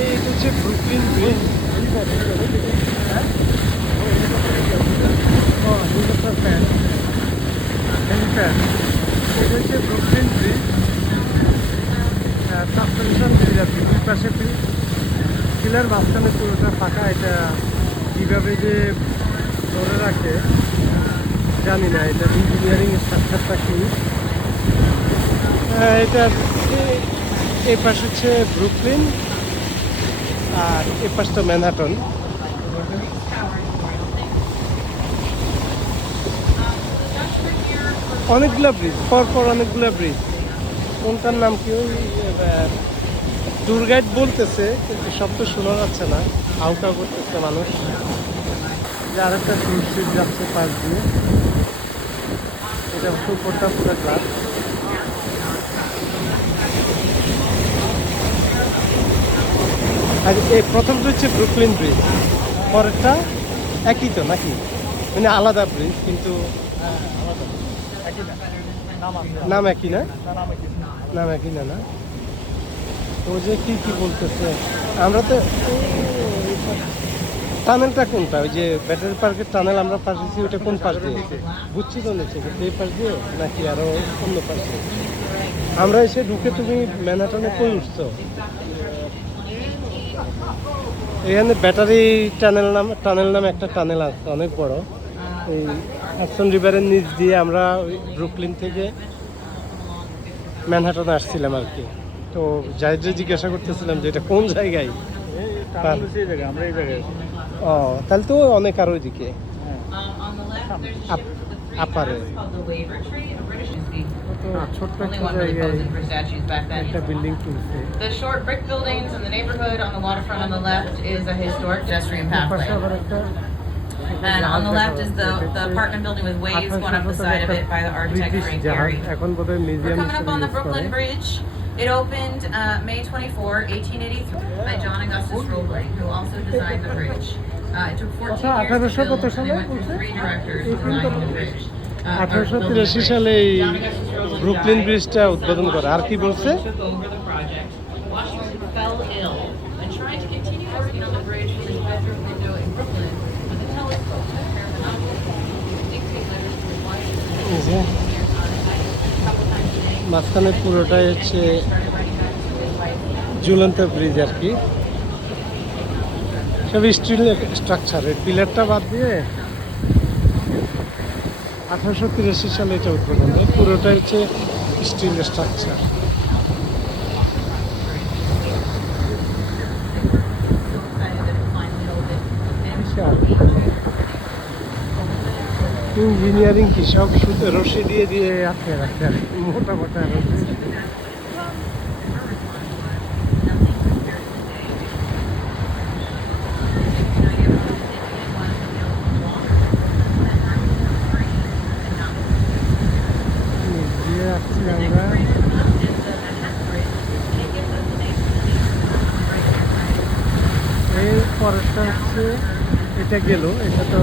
এই হচ্ছে Brooklyn bridge. Helicopter fan, helipad. এটা হচ্ছে ব্রুকলিন ব্রিজ, সাসপেনশন ব্রিজ আর কি। দুই পাশে পিলার, মাঝখানে পুরোটা ফাঁকা। এটা কীভাবে যে ধরে রাখে জানি না, এটা ইঞ্জিনিয়ারিং স্ট্রাকচারটা কি। এটা এই পাশ হচ্ছে ব্রুকলিন আর এ পাশটা ম্যানহাটন। অনেকগুলো ব্রিজ, পরপর অনেকগুলো ব্রিজ। কোনটার নাম কি ওই ট্যুর গাইড বলতেছে, কিন্তু সব তো শোনা যাচ্ছে না, হাউকাউ করতেছে মানুষ। যে আরেকটা ট্যুর শিপ যাচ্ছে পাশ দিয়ে, এটা উপরটা পুরো গ্লাস। আর এই প্রথমটা হচ্ছে ব্রুকলিন ব্রিজ, পরেরটা একই তো নাকি, মানে আলাদা ব্রিজ কিন্তু নাম একই না, নাম একই না না। তো যে কি কি বলতেছে, আমরা তো টানেলটা কোনটা, ওই যে ব্যাটারি পার্কের টানেল আমরা পাশ দিচ্ছি, ওইটা কোন পাশ দিয়ে বুঝছি তো নিচ্ছে, কিন্তু এই পাশ দিয়ে নাকি আরো অন্য পাশ দিয়ে? আমরা এসে ঢুকে তুমি ম্যানহাটনে কই উঠছো? এখানে ব্যাটারি টানেল নাম একটা টানেল আছে, অনেক বড়। এই হাডসন রিভারের নিচ দিয়ে আমরা ওই ব্রুকলিন থেকে ম্যানহাটনে আসছিলাম আর কি। তো জাহিদরে জিজ্ঞাসা করতেছিলাম যে এটা কোন জায়গায়। আমরা এই জায়গায়। ও, তাহলে তো অনেক আর ওইদিকে আপারে। ছোট্ট একটা জায়গায় একটা বিল্ডিং তুলছে। The short brick buildings in the neighborhood on the waterfront on the left is a historic pedestrian pathway. And on the left is the apartment building with waves going up the side of it by the architect Frank Gehry. We're coming up on the Brooklyn Bridge. It opened May 24, 1883 by John Augustus Roebling, who also designed the bridge. It took 14 years to build, and they went through 3 directors designing the bridge. 1883 সালে এই Brooklyn ব্রিজটা উদ্বোধন করে। আর কি বলছে? Washington fell ill and tried to continue working on the bridge from his bedroom window in Brooklyn, but the telescope that dictate letters to Washington. মাঝখানে পুরোটাই হচ্ছে ঝুলন্ত ব্রিজ আর কি, সব স্টিল স্ট্রাকচার। এই পিলারটা বাদ দিয়ে 1883 সালে এটা উদ্বোধন হয়। পুরোটা হচ্ছে স্টিল স্ট্রাকচার। ইঞ্জিনিয়ারিং কি সব সুতো রশি দিয়ে দিয়ে আটকে রাখতে আর কি, মোটা মোটা রশি। আমরা এর পরেরটা হচ্ছে এটা গেল, এটা তো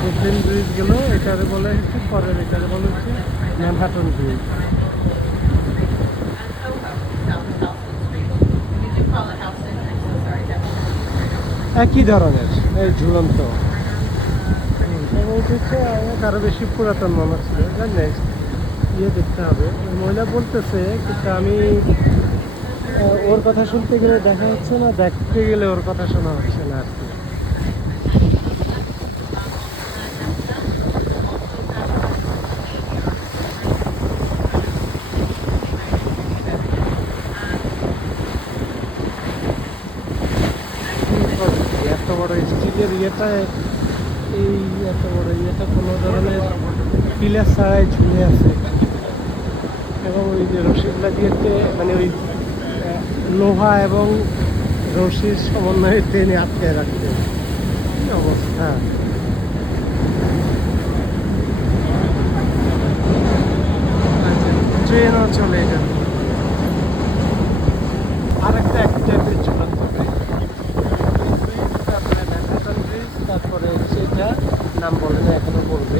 ব্রুকলিন ব্রিজ গেল, এটারে বলে হচ্ছে পরের, এটারে বলে হচ্ছে ম্যানহাটন ব্রিজ। একই ধরনের এই ঝুলন্ত। হচ্ছে আরো বেশি পুরাতন মনে ছিল, জানেন ইয়ে দেখতে হবে। মহিলা বলতেছে, কিন্তু আমি ওর কথা শুনতে গেলে দেখা হচ্ছে না, দেখতে গেলে ওর কথা শোনা হচ্ছে না আর কি। এত বড় স্টিলের ইয়েটা, এই এত বড় ইয়েটা কোনো ধরনের পিলার ছাড়াই ঝুলে আছে, এবং ওই যে রশিগুলা দিয়েছে, মানে ওই লোহা এবং রশির সমন্বয়ে টেনে আটকে রাখছে। কি অবস্থা! আচ্ছা, ট্রেনও চলে এটা। আরেকটা একই টাইপের ঝুলন্ত ব্রিজ, তারপরে ম্যানহাটন ব্রিজ, তারপরে হচ্ছে এটা নাম বলে না, এখনো বলবে।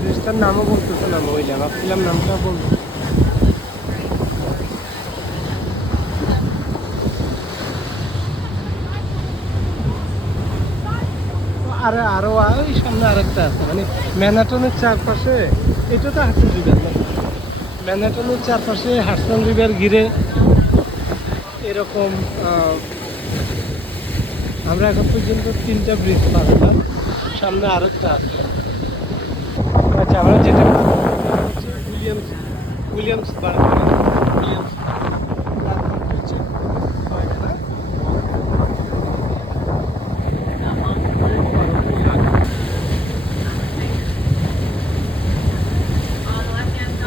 ব্রিজটার নামও বলতেছে না মহিলা, ভাবছিলাম নামটা বলবো। আরে আরো ওই সামনে আরেকটা আছে, মানে ম্যানহাটনের চারপাশে, এটা তো হাডসন রিভার না, ম্যানহাটনের চারপাশে হাডসন রিভার ঘিরে এরকম আমরা এখন পর্যন্ত 3টা ব্রিজ পার হলাম, সামনে আরেকটা আছে। আচ্ছা, আমরা যেটা উইলিয়ামস উইলিয়ামস বার্গ, উইলিয়ামস হচ্ছে না?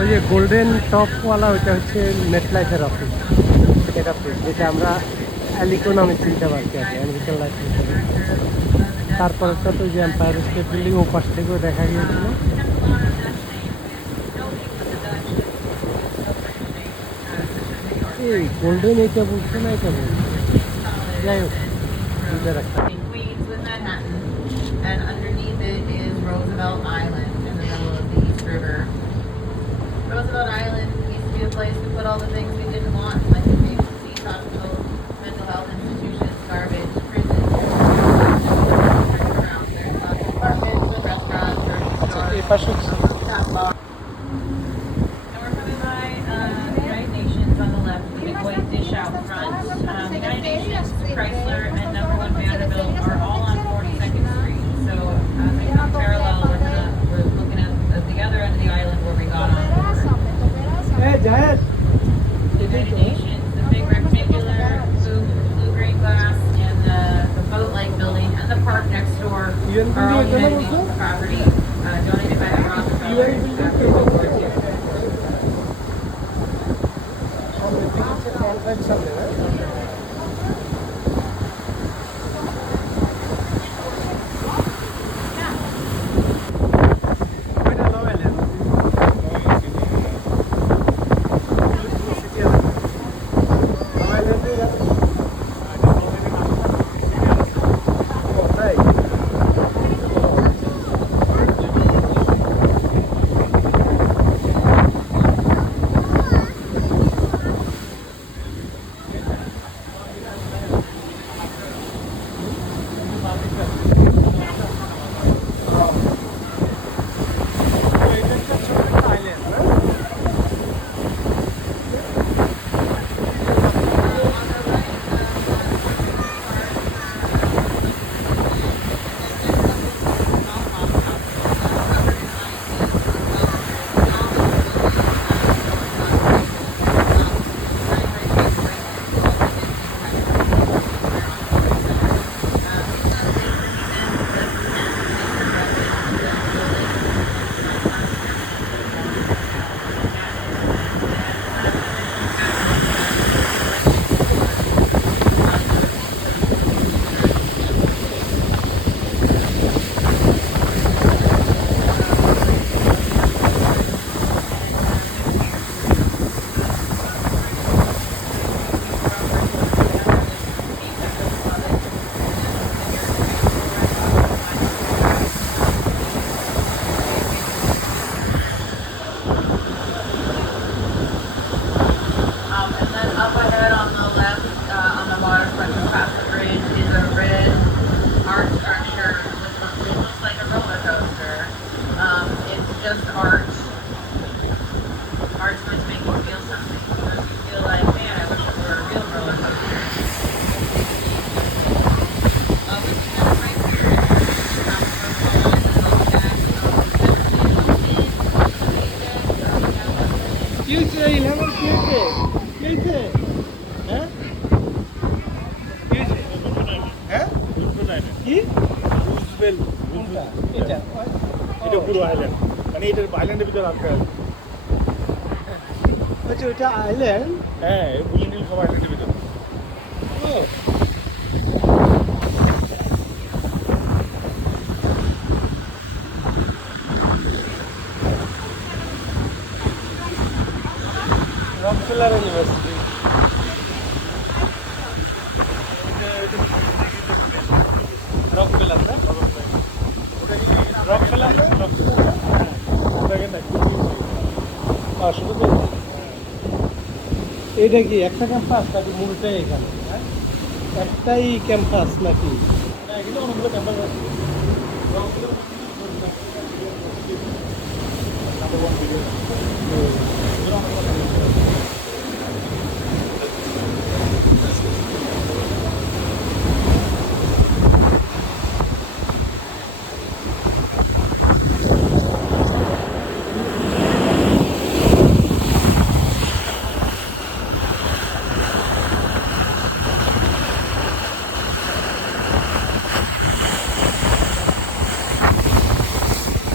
ওই যে গোল্ডেন টপওয়ালা, ওইটা হচ্ছে মেটলাইফের অফিস, হেড অফিস, যেটা আমরা অ্যালিকো নামে চিনতে পারছি আর কি, আমেরিকান লাইফ ইন্স্যুরেন্স। তারপরটা তো ওই যে এম্পায়ার স্টেট বিল্ডিং ওপাশ থেকেও দেখা গিয়েছিল। এই গোল্ডেন এটা বলছে না, এটা বলছে, যাই হোক বুঝে রাখা। In Queens with Manhattan, and underneath it is Roosevelt Island in the middle of the East River. Roosevelt Island used to be a place to put all the things we didn't want, like agencies, hospitals, mental health institutions, garbage, prisons. There's lots of apartments and restaurants, grocery এই stores, পাশে হচ্ছে tap bars. And we're coming by the United Nations on the left, the big white dish out front. The United Nations, Chrysler, and number 1 Vanderbilt are all on 42nd Street. So as we come parallel, we're looking at the other end of the island where we got on board. এই জায়েদ, The United Nations, the big rectangular blue green glass, and the boat-like building, and the park next door UN are all building United also? Nations property donated by the Rockefellers after World War II. সামনে না? ওইটা long island. Long আইল্যান্ডে কোথায়? এটা একটা ছোট একটা island না? And then up ahead on the left, on the waterfront across the bridge, is a red art structure which looks like a roller coaster. It's just art. Art's supposed to make you feel something. It's supposed to feel like, man, I wish it were a real roller coaster. But you have right here, কি হয়েছে ইলামার, কি হয়েছে, কি হয়েছে, হ্যাঁ কি হয়েছে, হ্যাঁ কি রুজভেল্ট, কোনটা এটা? এটা পুরো আইল্যান্ড, মানে এটা আইল্যান্ডের ভিতরে আটকা আছে। আচ্ছা, ওইটা আইল্যান্ড। হ্যাঁ, এই বুলিং সব আইল্যান্ডের ভিতরে। ও রকফেলার ইউনিভার্সিটি। রকফেলার না? রকফেলার না? ওটাকে না শুরু করছি। এইটা কি একটা ক্যাম্পাস নাকি মূলটাই এখানে? হ্যাঁ, একটাই ক্যাম্পাস নাকি? এখানে অনেকগুলো ক্যাম্পাস আছে। Number one video.